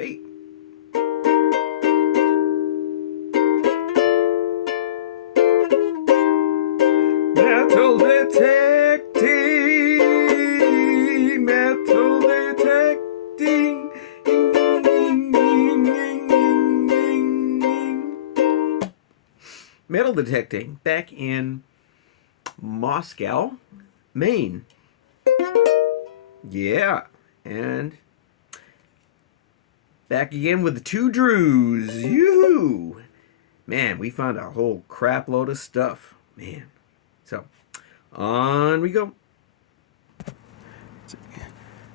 Hey. Metal detecting, metal detecting. Metal detecting back in Moscow, Maine. Yeah, and back again with the two Drews. Yoo-hoo! Man, we found a whole crap load of stuff. Man. So, on we go.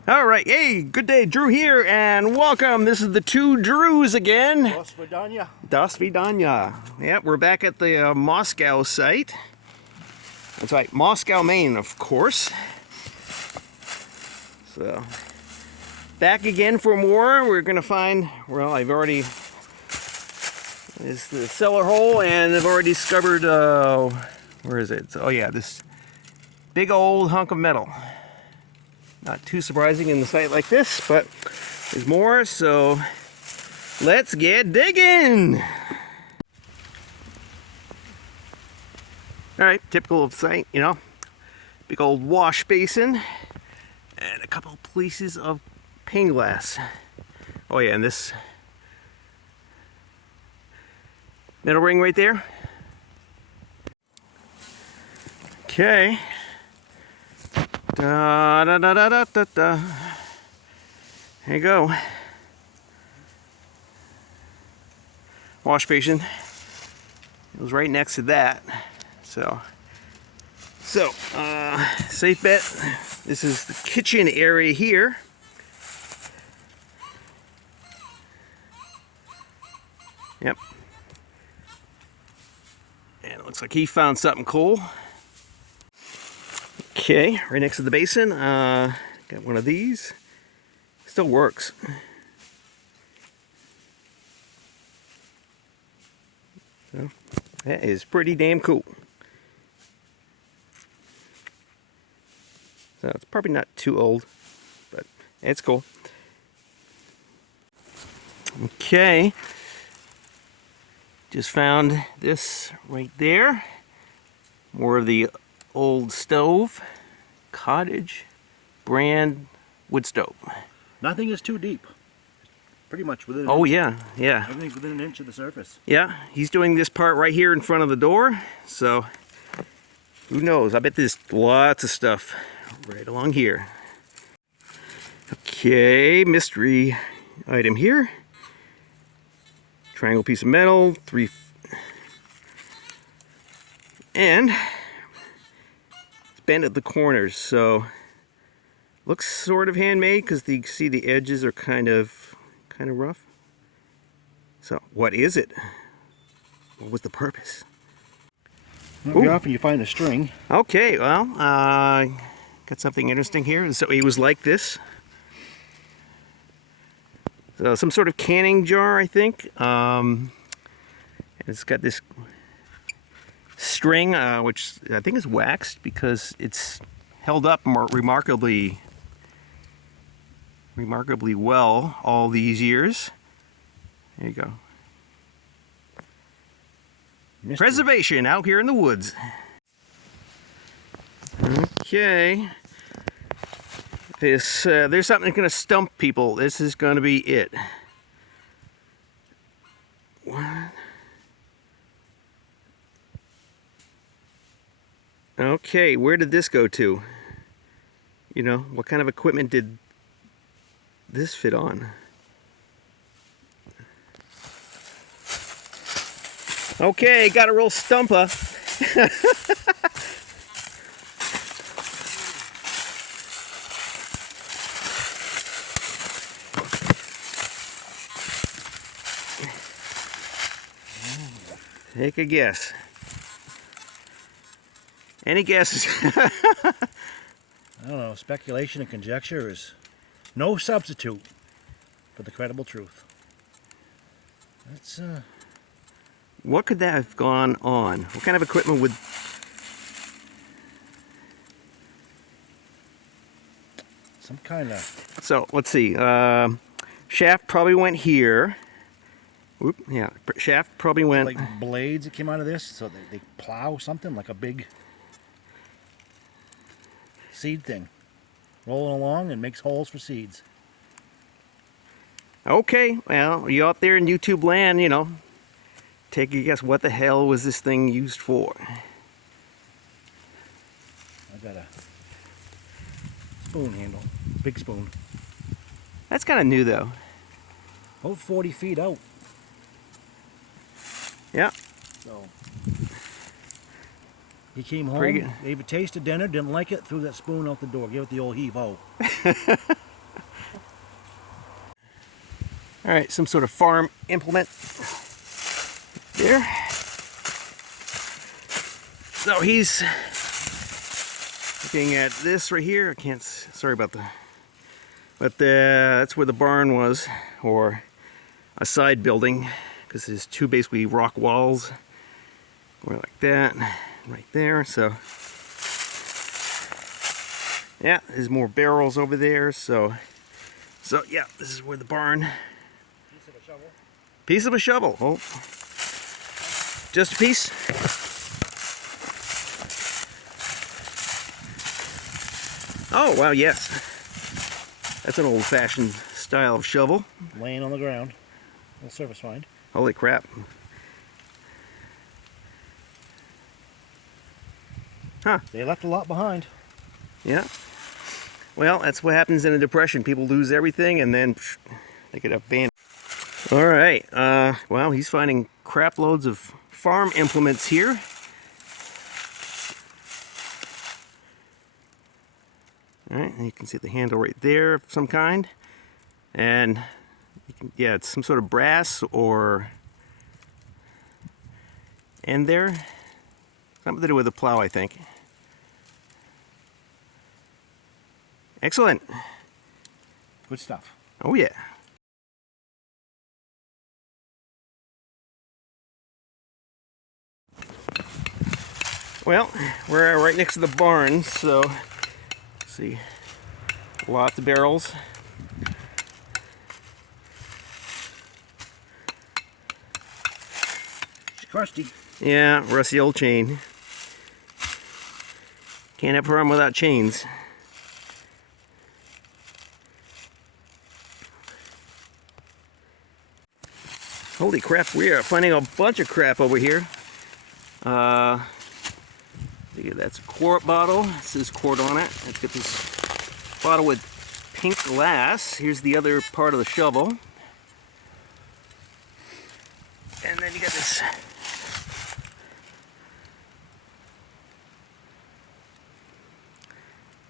All right, hey, good day, Drew here, and welcome. This is the two Drews again. Das Vidanya. Das Vidanya. Yep, we're back at the Moscow site. That's right, Moscow, Maine, of course. So, back again for more. We're gonna find, well, I've already, it's the cellar hole, and I've already discovered, where is it? Oh yeah, this big old hunk of metal. Not too surprising in the site like this, but there's more, so let's get digging! Alright, typical of the site, you know, big old wash basin and a couple pieces of pane glass. Oh yeah, and this metal ring right there. Okay. Da da da da da da da. There you go. Wash basin. It was right next to that. So safe bet. This is the kitchen area here. Yep. And it looks like he found something cool. Okay, right next to the basin, got one of these. Still works. So, that is pretty damn cool. So it's probably not too old, but it's cool. Okay, just found this right there. More of the old stove, cottage brand wood stove. Nothing is too deep. Pretty much within an Oh inch. yeah, yeah. Everything's within an inch of the surface. Yeah, he's doing this part right here in front of the door, so who knows? I bet there's lots of stuff right along here. Okay, mystery item here. Triangle piece of metal, and it's bent at the corners, so looks sort of handmade because you see the edges are kind of rough. So what is it? What was the purpose? Very often you find a string. Okay, well, got something interesting here. So it was like this. So some sort of canning jar, I think. It's got this string, which I think is waxed because it's held up remarkably well all these years. There you go. Mystery. Preservation out here in the woods. Okay. There's something that's gonna stump people. This is gonna be it. What? Okay, where did this go to? You know, what kind of equipment did this fit on? Okay, got a real stumper. Take a guess. Any guesses? I don't know, speculation and conjecture is no substitute for the credible truth. That's What could that have gone on? What kind of equipment would... some kind of... So, let's see. Shaft probably went here. Whoop, yeah, shaft probably went. Like blades that came out of this, so they plow something like a big seed thing, rolling along and makes holes for seeds. Okay, well, you out there in YouTube land, you know, take a guess. What the hell was this thing used for? I got a spoon handle, big spoon. That's kind of new, though. About 40 feet out. Yeah. So he came Pretty home, good. gave a taste of dinner, didn't like it, threw that spoon out the door, gave it the old heave-ho. All right, some sort of farm implement there. So he's looking at this right here. I can't, sorry about the, but that's where the barn was, or a side building, because there's two basically rock walls, or like that, right there. So yeah, there's more barrels over there. So yeah, this is where the barn. Piece of a shovel. Piece of a shovel. Oh, just a piece. Oh, wow, yes. That's an old-fashioned style of shovel. Laying on the ground. Little service find. Holy crap. Huh. They left a lot behind. Yeah. Well, that's what happens in a depression. People lose everything and then they get abandoned. All right. Well, he's finding crap loads of farm implements here. All right, and you can see the handle right there of some kind. And yeah, it's some sort of brass or end there. Something to do with the plow, I think. Excellent. Good stuff. Oh yeah. Well, we're right next to the barn, so see, lots of barrels. It's crusty. Yeah, rusty old chain. Can't have a farm without chains. Holy crap, we are finding a bunch of crap over here. See, that's a quart bottle. It says quart on it. Let's get this bottle with pink glass. Here's the other part of the shovel. And then you got this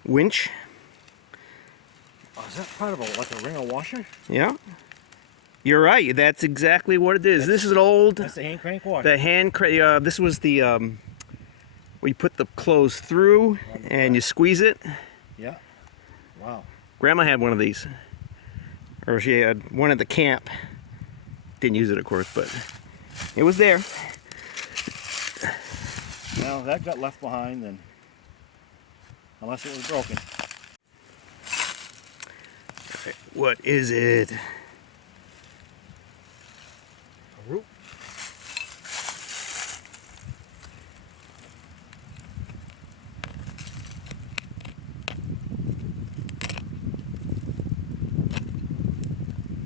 winch. Oh, is that part of like a ring of washer? Yeah. You're right. That's exactly what it is. This is an old. That's the hand crank washer. The hand crank. This was the where you put the clothes through and you squeeze it. Yeah. Wow. Grandma had one of these, or she had one at the camp. Didn't use it, of course, but it was there. Well, that got left behind then, unless it was broken. What is it? A root.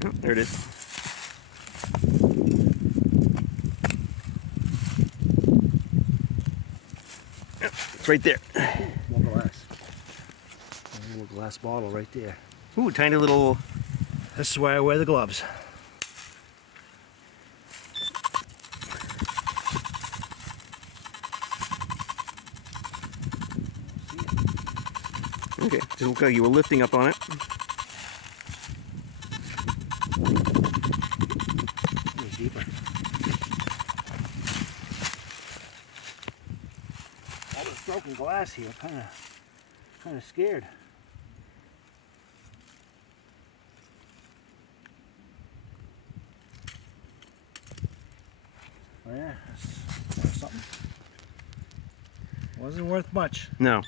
Oh, there it is. Yep, it's right there. More glass. A little glass bottle right there. Ooh, tiny little. This is why I wear the gloves. Okay, just look like you were lifting up on it. Deeper. All this broken glass here, kind of scared. Oh yeah, that's something. Wasn't worth much. No.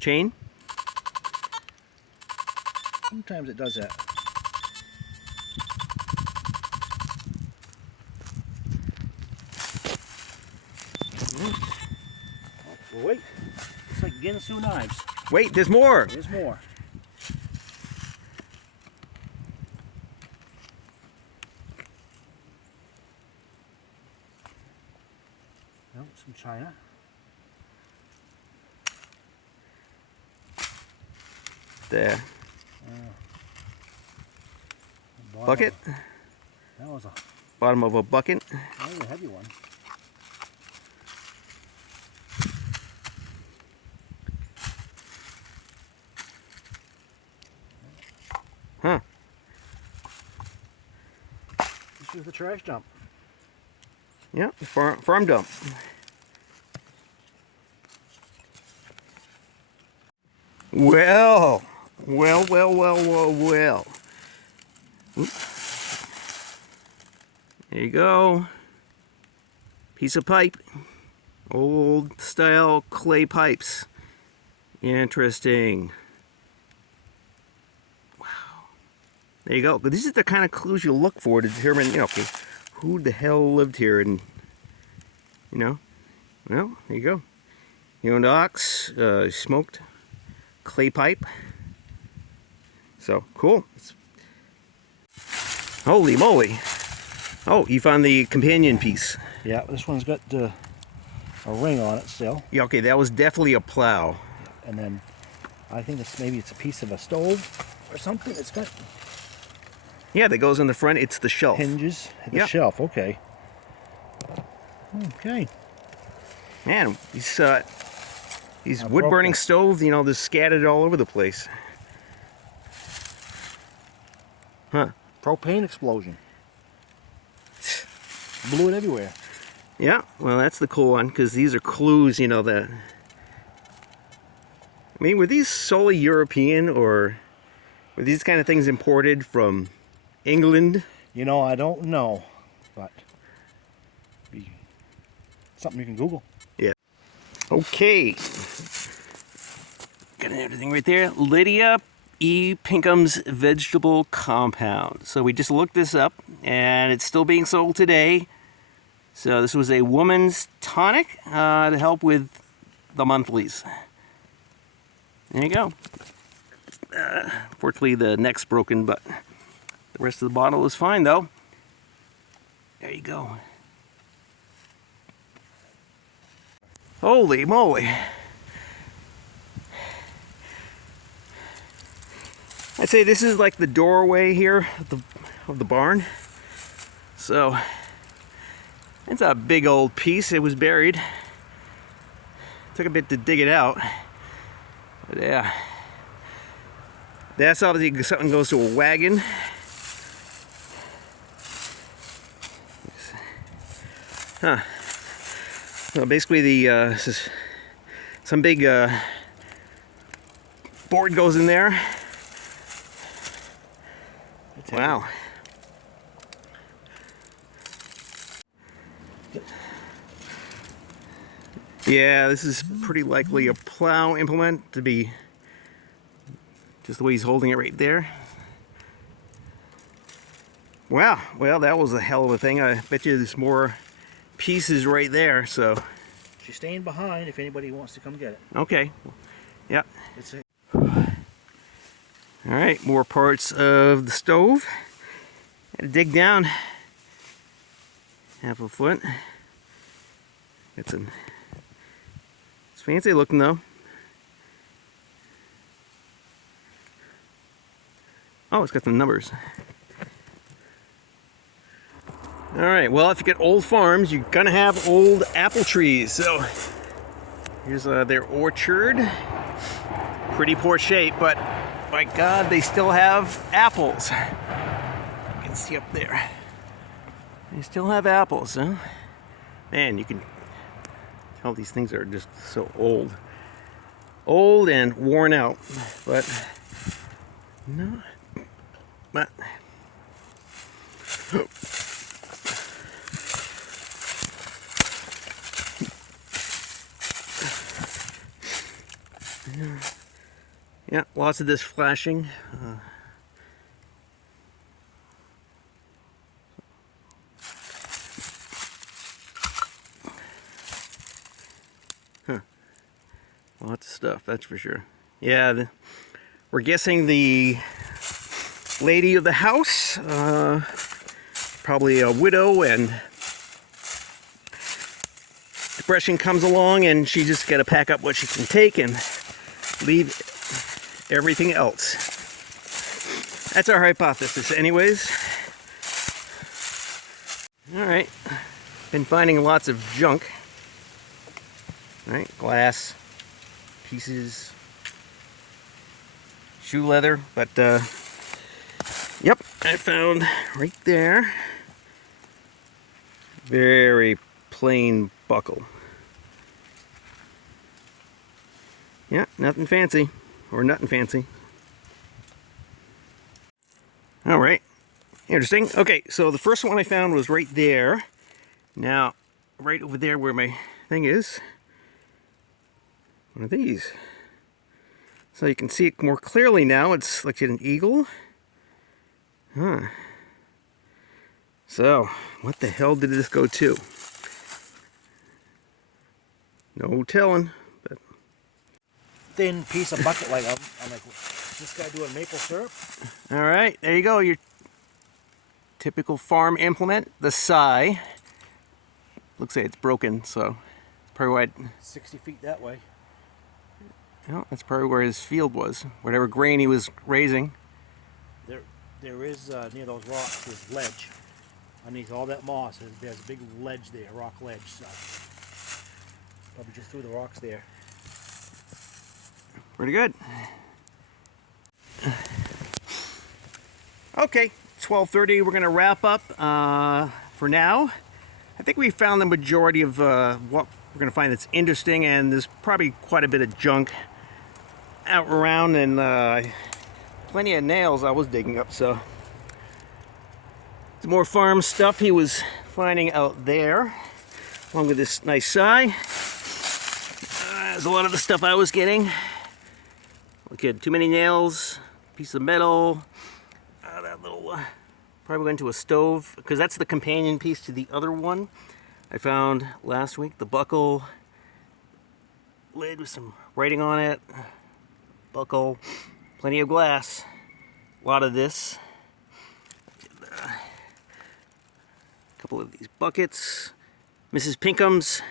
Chain? Sometimes it does that. There's 2 knives. Wait, there's more. There's more. Oh, some china. The Bottom bucket. of- That was Bottom of a bucket. a heavy one. Huh. This was the trash dump. Yeah, farm dump. Well. Oop. There you go. Piece of pipe. Old style clay pipes. Interesting. Wow. There you go. But these are the kind of clues you look for to determine, you know, okay, who the hell lived here, and, you know, well, there you go. He owned ox, smoked clay pipe. So, cool. Holy moly. Oh, you found the companion piece. Yeah, this one's got a ring on it still. Yeah, okay, that was definitely a plow. And then I think maybe it's a piece of a stove or something. It's got Yeah, that goes on the front. It's the shelf. hinges at the Yep. shelf. Okay. Okay. Man, these I wood broke burning it. stoves, you know, they're scattered all over the place. Huh. Propane explosion. Blew it everywhere. Yeah, well, that's the cool one, because these are clues, you know, that... I mean, were these solely European, or were these kind of things imported from England? You know, I don't know, but something you can Google. Yeah. Okay. Got everything right there. Lydia E. Pinkham's Vegetable Compound. So we just looked this up, and it's still being sold today. So this was a woman's tonic to help with the monthlies. There you go. Fortunately, the neck's broken, but the rest of the bottle is fine, though. There you go. Holy moly. I'd say this is like the doorway here of the barn. So, it's a big old piece. It was buried. Took a bit to dig it out. But yeah. That's obviously something goes to a wagon. Huh. So basically this is some big board goes in there. Wow. Yeah, this is pretty likely a plow implement to be just the way he's holding it right there. Wow, well, that was a hell of a thing. I bet you there's more pieces right there, so. She's staying behind if anybody wants to come get it. Okay. Yep. It's a All right, more parts of the stove. Had to dig down half a foot. Got some. It's fancy looking though. Oh, it's got some numbers. All right. Well, if you get old farms, you're gonna have old apple trees. So here's their orchard. Pretty poor shape, but my God, they still have apples. You can see up there. They still have apples, huh? Man, you can tell these things are just so old. Old and worn out, but no, but yeah, lots of this flashing. Lots of stuff, that's for sure. Yeah, we're guessing the lady of the house, probably a widow, and depression comes along and she just got to pack up what she can take and leave everything else. That's our hypothesis anyways. Alright, been finding lots of junk. Right, glass, pieces, shoe leather, but yep, I found right there, very plain buckle. Yeah, nothing fancy, or nothing fancy. All right, interesting. Okay, so the first one I found was right there. Now, right over there where my thing is, one of these. So you can see it more clearly now. It's like an eagle. Huh. So, what the hell did this go to? No telling. But Thin piece of bucket like I'm like, this guy doing maple syrup? all right, there you go. Your typical farm implement, the sigh. Looks like it's broken, so probably why. 60 feet that way. Well, that's probably where his field was. Whatever grain he was raising. There is near those rocks, there's ledge. Underneath all that moss, there's a big ledge there, rock ledge. So probably just threw the rocks there. Pretty good. Okay, 12:30. We're gonna wrap up for now. I think we found the majority of what we're gonna find that's interesting, and there's probably quite a bit of junk out around, and plenty of nails I was digging up. So some more farm stuff he was finding out there, along with this nice sigh. There's a lot of the stuff I was getting. Look at too many nails, piece of metal. That little probably went to a stove, because that's the companion piece to the other one I found last week. The buckle lid with some writing on it. Buckle, plenty of glass. A lot of this. A couple of these buckets. Mrs. Pinkham's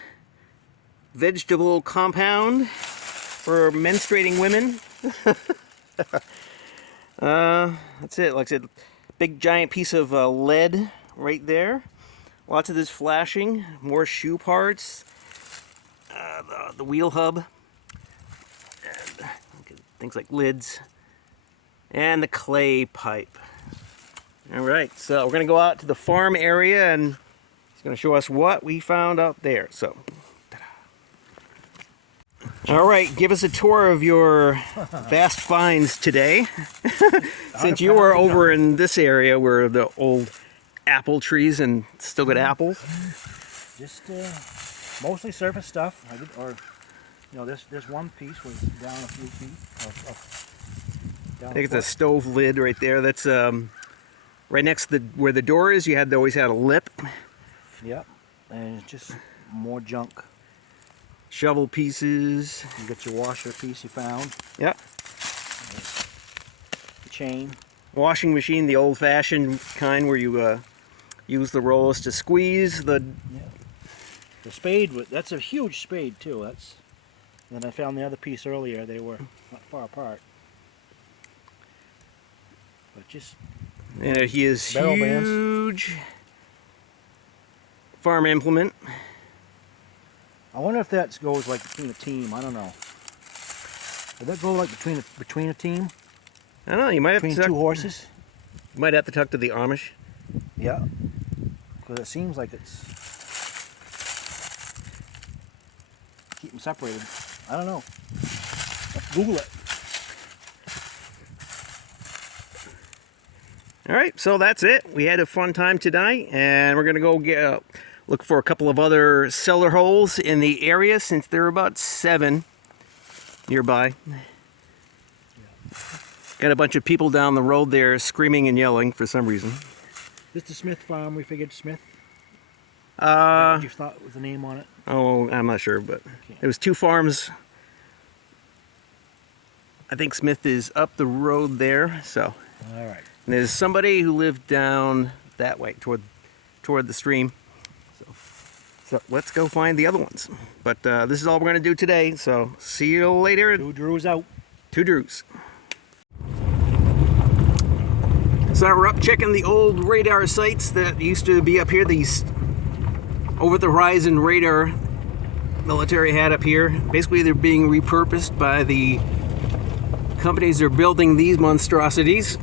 vegetable compound for menstruating women. That's it. Like I said, big giant piece of lead right there. Lots of this flashing. More shoe parts. The wheel hub. And things like lids. And the clay pipe. Alright, so we're going to go out to the farm area and he's going to show us what we found out there. So, alright, give us a tour of your vast finds today. Since you were over in this area where the old apple trees and still good apples. Just mostly surface stuff. This one piece was down a few feet. I think it's a stove lid right there. That's right next to where the door is. You always had a lip. Yep, and just more junk. Shovel pieces. You got your washer piece you found. Yep. The chain. Washing machine, the old-fashioned kind where you use the rollers to squeeze the. Yeah. The spade. That's a huge spade too. Then I found the other piece earlier. They were not far apart. But just. And he is huge farm implement. I wonder if that goes like between a team. I don't know. Would that go like between a team? I don't know. You might have Between to two horses? You might have to talk to the Amish. Yeah. Because it seems like it's keep them separated. I don't know. Let's Google it. All right, so that's it. We had a fun time tonight, and we're gonna go look for a couple of other cellar holes in the area, since there are about 7 nearby. Got a bunch of people down the road there screaming and yelling for some reason. This is the Smith farm. We figured Smith. Uh, You thought was the name on it? oh, I'm not sure, but it was 2 farms I think Smith is up the road there. So, All right. and there's somebody who lived down that way toward the stream. So let's go find the other ones. But this is all we're going to do today. So see you later. 2 Drews out. 2 Drews. So we're up checking the old radar sites that used to be up here. These over-the-horizon radar military had up here. Basically, they're being repurposed by the companies that are building these monstrosities.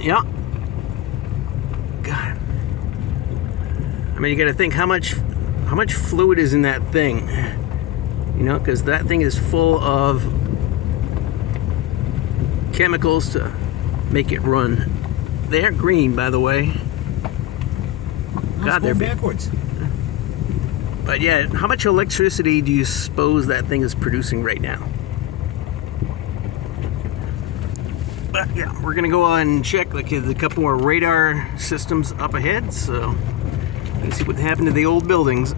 Yeah. God. I mean, you got to think how much fluid is in that thing. You know, because that thing is full of chemicals to make it run. They are green, by the way. God, they're backwards. But yeah, how much electricity do you suppose that thing is producing right now? But yeah, we're gonna go on and check. Like, there's a couple more radar systems up ahead, so let's see what happened to the old buildings.